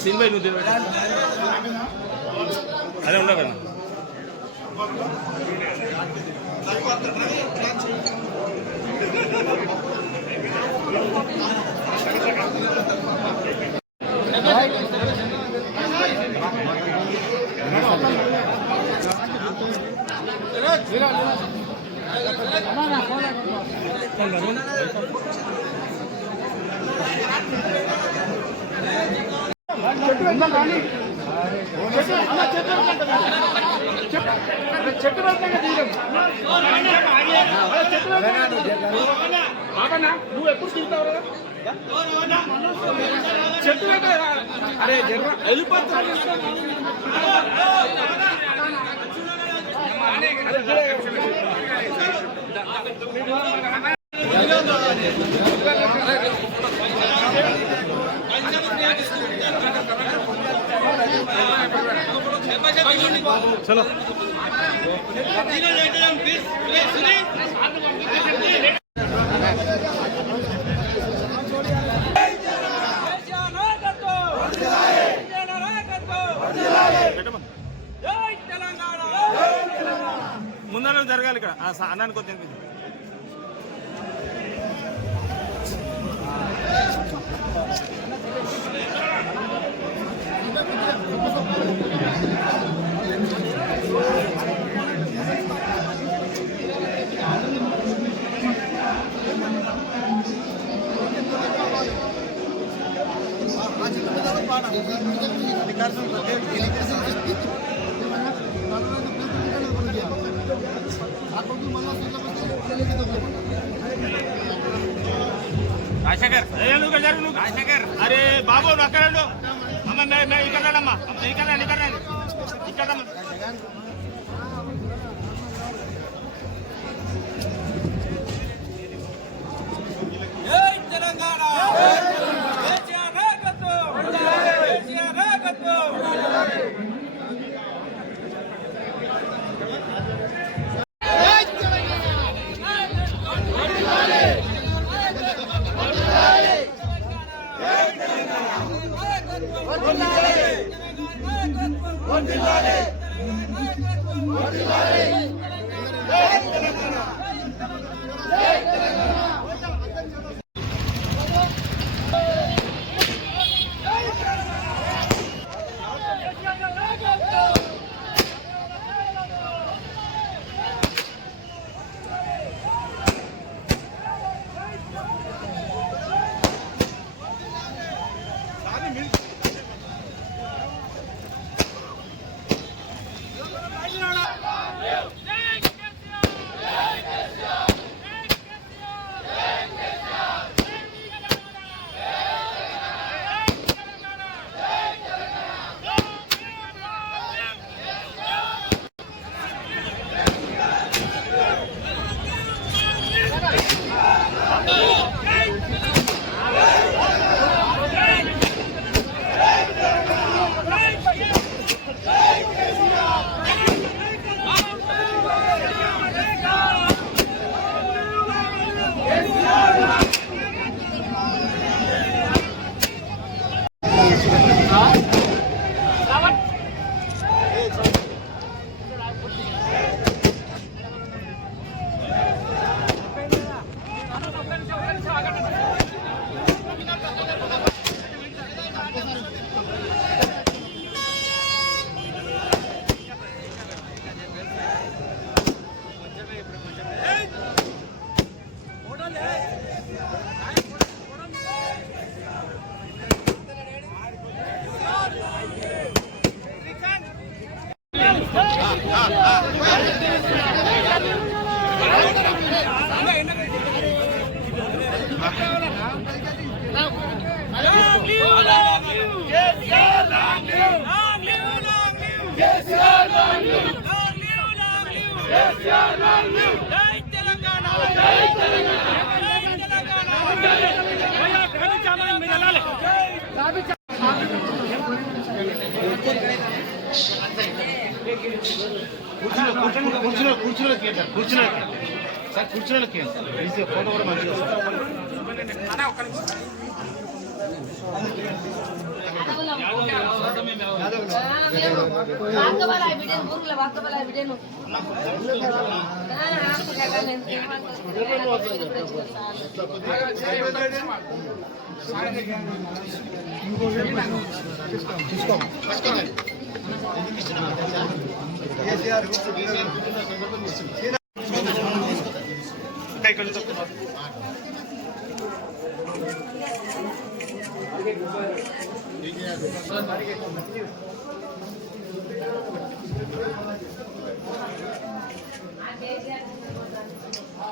Scene ভাই নদীর আরে উন্ডা কেন నువ్వు ఎప్పుడు తింటావు చెట్టు అరే జర్ర. వెళ్ళిపోతాను చలో జరగాలి ఇక్కడ. ఆ అన్నానికి వచ్చింది రాజశేఖర్. ఏ నువ్వు రాజశేఖర్. అరే బాబు నువ్వు అక్కడ అమ్మ ఇక్కడ ఇక్కడ ఇక్కడ ఇక్కడ Go! కూర్చుని కూర్చుని కూర్చుని కూర్చుని కూర్చుని సార్ కూర్చుని తీసే ఫోటో కూడా మంచిగా వస్తుంది వాక్కబల బిడ్డను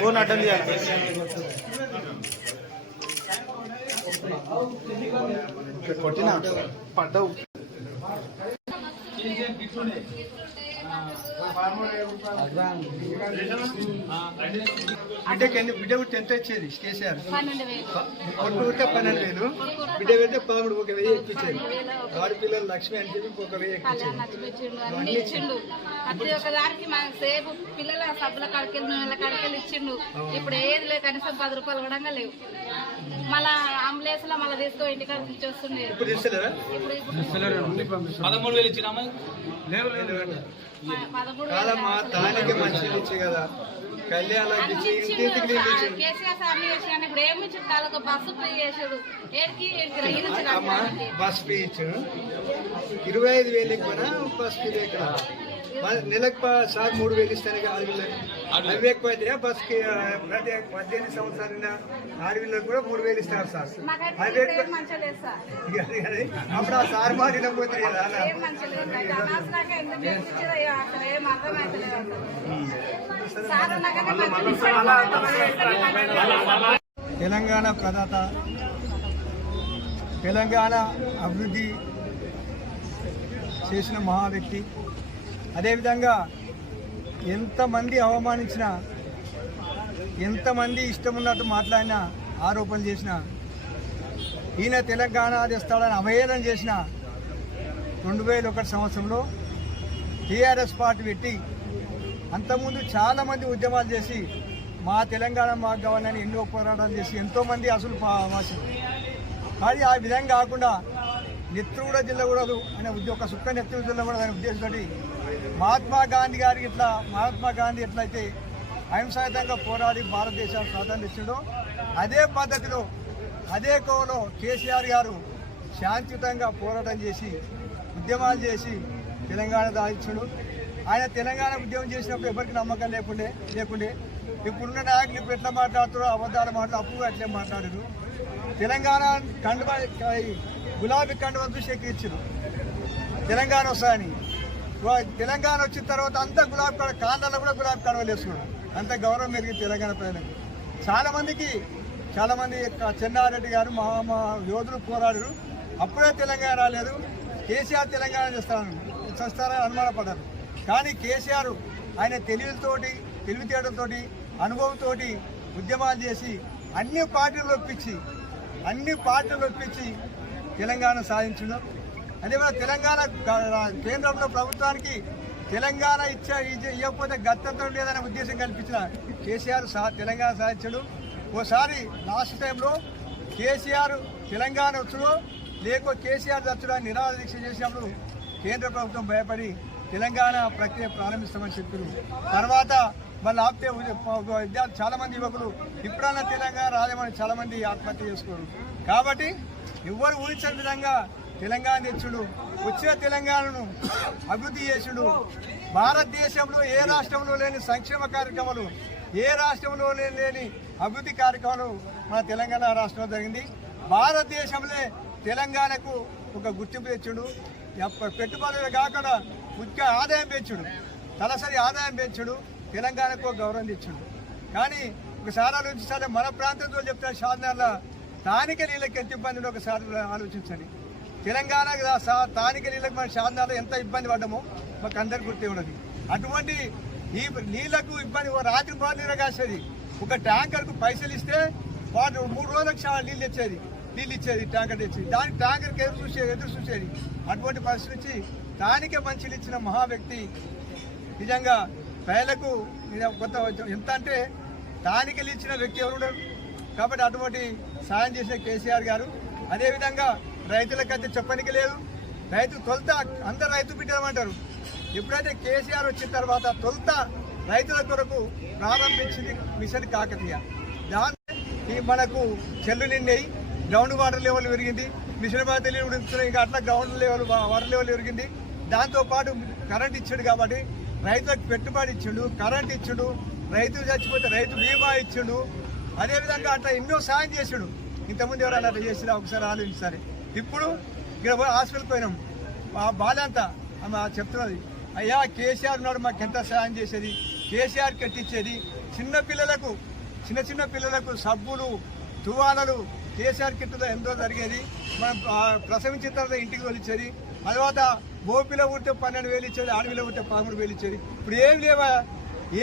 कोण अटल কঠিন পাঠাও পিছনে। బిడ్డకి ఎన్ని బిడ్డ పుట్టి ఎంత వచ్చేది కేసీఆర్? పన్నెండు వేలు. కొడుకు పుట్టే పన్నెండు వేలు. బిడ్డ పెడితే పదమూడు ఒక వెయ్యి ఎక్కించాడు ఆడపిల్లలు లక్ష్మి అని చెప్పి ఒక వెయ్యి ఎక్కించాడు కళ్యాణ్ లక్ష్మి ఇచ్చిండు అన్ని ఇచ్చిండు. ప్రతి ఒక్క దానికి మన సేపు పిల్లల సబ్బుల కడకెళ్ళి నూనెల కడకెళ్ళి ఇచ్చిండు. ఇప్పుడు ఏది లేదు కనీసం పది రూపాయలు కూడా లేవు. మళ్ళా అంబులెన్స్లో మళ్ళీ తీసుకో ఇంటికాడ నుంచి వస్తుండే ఇప్పుడు పదమూడు వేలు ఇచ్చినామా? లేవు లేదు. కాదమ్మా తానికి మంచిగా ఇచ్చి కదా. బస్ ఫీ ఇచ్చాడు. ఇరవై ఐదు వేలు ఎక్కువనా బస్ ఫీ ఎక్కువ నెలకు సార్ మూడు వేలు ఇస్తాను ఆడపిల్లకి అవి ఎక్కువైతే బస్కి ప్రతి పద్దెనిమిది సంవత్సరాల ఆడపిల్లలకు కూడా మూడు వేలు ఇస్తారు సార్. అవి కాదు. అప్పుడు ఆ సార్ కదా. సార్ ఉన్నాకనే మంచిగా తెలంగాణ ప్రదాత తెలంగాణ అభివృద్ధి చేసిన మహా వ్యక్తి. అదేవిధంగా ఎంతమంది అవమానించినా ఎంతమంది ఇష్టం ఉన్నట్టు మాట్లాడినా ఆరోపణలు చేసినా ఈయన తెలంగాణ తెస్తాడని అవహేళన చేసిన రెండు వేల ఒకటి సంవత్సరంలో టీఆర్ఎస్ పార్టీ పెట్టి అంతకుముందు చాలామంది ఉద్యమాలు చేసి మా తెలంగాణ మాకు కావాలని ఎన్నో పోరాటాలు చేసి ఎంతోమంది అసలు కానీ ఆ విధంగా కాకుండా నెత్తురు కూడా అనే ఉద్యోగ ఒక సుక్క జిల్లా కూడా దాని ఉద్దేశంతో మహాత్మా గాంధీ గారికి ఇట్లా మహాత్మా గాంధీ ఎట్లయితే అహింసాయుతంగా పోరాడి భారతదేశానికి స్వాతంత్రం ఇచ్చిండో అదే పద్ధతిలో అదే కోవలో కేసీఆర్ గారు శాంతియుతంగా పోరాటం చేసి ఉద్యమాలు చేసి తెలంగాణ దాయించుడు ఆయన తెలంగాణ ఉద్యమం చేసినప్పుడు ఎవరికి నమ్మకం లేకుండే లేకుండే. ఇప్పుడున్న నాయకులు ఇప్పుడు ఎట్లా మాట్లాడుతారో అబద్ధాలు మాట్లాడు అప్పుగా అట్లే మాట్లాడారు. తెలంగాణ కండువ గులాబీ కండువ చూసి ఎక్కించారు తెలంగాణ వస్తాయని. తెలంగాణ వచ్చిన తర్వాత అంతా గులాబీ కడ కాళ్ళలో కూడా గులాబీ కడవలు వేసుకున్నాడు అంత గౌరవం పెరిగింది తెలంగాణ ప్రజలకు. చాలామందికి చాలామంది చెన్నారెడ్డి గారు మా మా యోధులు పోరాడారు. అప్పుడే తెలంగాణ రాలేదు. కేసీఆర్ తెలంగాణ చేస్తారని చేస్తారని అనుమానపడ్డారు. కానీ కేసీఆర్ ఆయన తెలివితోటి తెలివితేటలతోటి అనుభవంతోటి ఉద్యమాలు చేసి అన్ని పార్టీలు ఒప్పించి అన్ని పార్టీలు ఒప్పించి తెలంగాణ సాధించడం అదేవిధంగా తెలంగాణ కేంద్రంలో ప్రభుత్వానికి తెలంగాణ ఇచ్చా ఇవ్వకపోతే గత్తంతో లేదనే ఉద్దేశం కల్పించిన కేసీఆర్ సా తెలంగాణ సాధించడు. ఓసారి లాస్ట్ టైంలో కేసీఆర్ తెలంగాణ వచ్చుడు లేక కేసీఆర్ చచ్చుడు అని నిరాహార దీక్ష చేసినప్పుడు కేంద్ర ప్రభుత్వం భయపడి తెలంగాణ ప్రక్రియ ప్రారంభిస్తామని చెప్పారు. తర్వాత మళ్ళీ ఆపితే విద్యార్థులు చాలామంది యువకులు ఇప్పుడన్నా తెలంగాణ రాలేమని చాలామంది ఆత్మహత్య చేసుకోరు. కాబట్టి ఎవ్వరు ఊహించని విధంగా తెలంగాణ తెచ్చుడు వచ్చిన తెలంగాణను అభివృద్ధి చేసుడు. భారతదేశంలో ఏ రాష్ట్రంలో లేని సంక్షేమ కార్యక్రమాలు ఏ రాష్ట్రంలో లేని లేని అభివృద్ధి కార్యక్రమాలు మన తెలంగాణ రాష్ట్రంలో జరిగింది. భారతదేశంలో తెలంగాణకు ఒక గుర్తింపు తెచ్చుడు. పెట్టుబడులు కాకుండా ముఖ్య ఆదాయం పెంచుడు. తలసరి ఆదాయం పెంచుడు. తెలంగాణకు గౌరవం తెచ్చుడు. కానీ ఒకసారి సరే మన ప్రాంతంతో చెప్తారు షాద్నగర్లో స్థానిక నీళ్ళకి ఎంత ఇబ్బంది ఉందో ఒకసారి ఆలోచించండి. తెలంగాణ స్థానిక నీళ్ళకి మన సాధనాలు ఎంత ఇబ్బంది పడ్డామో మాకు అందరికి గుర్తే ఉన్నది. అటువంటి ఈ నీళ్ళకు ఇబ్బంది రాత్రి బాగా నీరు కాసేది. ఒక ట్యాంకర్కు పైసలు ఇస్తే వాడు మూడు రోజులకు నీళ్ళు ఇచ్చేది నీళ్ళు ఇచ్చేది ట్యాంకర్ తెచ్చేది. దానికి ట్యాంకర్కి ఎదురు చూసేది ఎదురు చూసేది. అటువంటి పరిస్థితి నుంచి స్థానిక మంచిలు ఇచ్చిన మహా వ్యక్తి నిజంగా ప్రజలకు కొంత ఎంత అంటే స్థానికలు ఇచ్చిన వ్యక్తి ఎవరు ఉండరు. కాబట్టి అటువంటి సాయం చేసే కేసీఆర్ గారు. అదేవిధంగా రైతులకైతే చెప్పనికి లేదు. రైతు తొలుత అందరు రైతు బిడ్డమంటారు ఎప్పుడైతే కేసీఆర్ వచ్చిన తర్వాత తొలుత రైతుల కొరకు ప్రారంభించింది మిషన్ కాకతీయ. దాని మనకు చెల్లు నిండాయి. గ్రౌండ్ వాటర్ లెవెల్ పెరిగింది. మిషన్ బాధ తెలియదు ఇంకా అట్లా గ్రౌండ్ లెవెల్ వాటర్ లెవెల్ పెరిగింది. దాంతోపాటు కరెంట్ ఇచ్చాడు కాబట్టి రైతులకు పెట్టుబడి ఇచ్చిండు కరెంట్ ఇచ్చిండు రైతు చచ్చిపోతే రైతు బీమా ఇచ్చిండు. అదేవిధంగా అట్లా ఎన్నో సాయం చేసాడు ఇంతకుముందు ఎవరైనా అట్లా చేసినా ఒకసారి ఆలోచించాలి ఇప్పుడు ఇక్కడ పోయి హాస్పిటల్కి పోయినాం. ఆ బాలంతా ఆమె చెప్తున్నది అయ్యా కేసీఆర్ ఉన్నాడు మాకు ఎంత సాయం చేసేది? కేసీఆర్ కట్టించేది చిన్న పిల్లలకు చిన్న చిన్న పిల్లలకు సబ్బులు తువాలలు కేసీఆర్ కిట్లో ఎంతో జరిగేది. మనం ప్రసవించిన తర్వాత ఇంటికి వెళ్ళిచ్చేది తర్వాత గోపిలో ఉంటే పన్నెండు వేలు ఇచ్చేది ఆడవిలో ఉంటే పదమూడు వేలు ఇచ్చేది. ఇప్పుడు ఏం లేవా?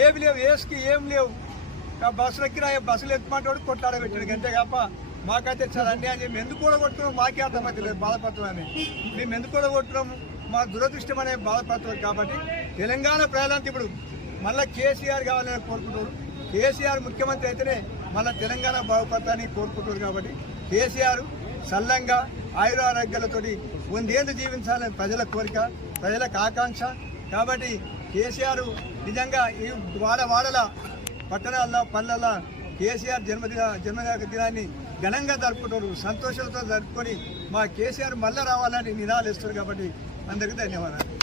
ఏమి లేవు ఏసుకి ఏం లేవు. బస్సులు ఎక్కిన బస్సులు ఎక్కమంటాడు కొట్లాడబెట్టాడు అంతే తప్ప మాకైతే చాలా అన్యాయం. మేము ఎందుకు కూడా కొట్టుకున్నాం మాకే అర్థమైతే లేదు బాధపడుతున్నామని. మేము ఎందుకు కూడా కొట్టున్నాం మా దురదృష్టం అనే బాధపడుతుంది కాబట్టి తెలంగాణ ప్రజలంతా ఇప్పుడు మళ్ళీ కేసీఆర్ కావాలని కోరుకుంటున్నారు. కేసీఆర్ ముఖ్యమంత్రి అయితేనే మళ్ళీ తెలంగాణ బాగుపడతానని కోరుకుంటున్నారు కాబట్టి కేసీఆర్ సల్లంగా ఆయురారోగ్యాలతోటి వందేళ్ళు జీవించాలని ప్రజల కోరిక ప్రజలకు ఆకాంక్ష. కాబట్టి కేసీఆర్ నిజంగా ఈ వాడ వాడల పట్టణాల్లో పల్లెల్లో కేసీఆర్ జన్మదిన జన్మదిన దినాన్ని ఘనంగా జరుపుకుంటారు సంతోషంతో జరుపుకొని మా కేసీఆర్ మళ్ళీ రావాలని నినాలు ఇస్తారు కాబట్టి అందరికీ ధన్యవాదాలు.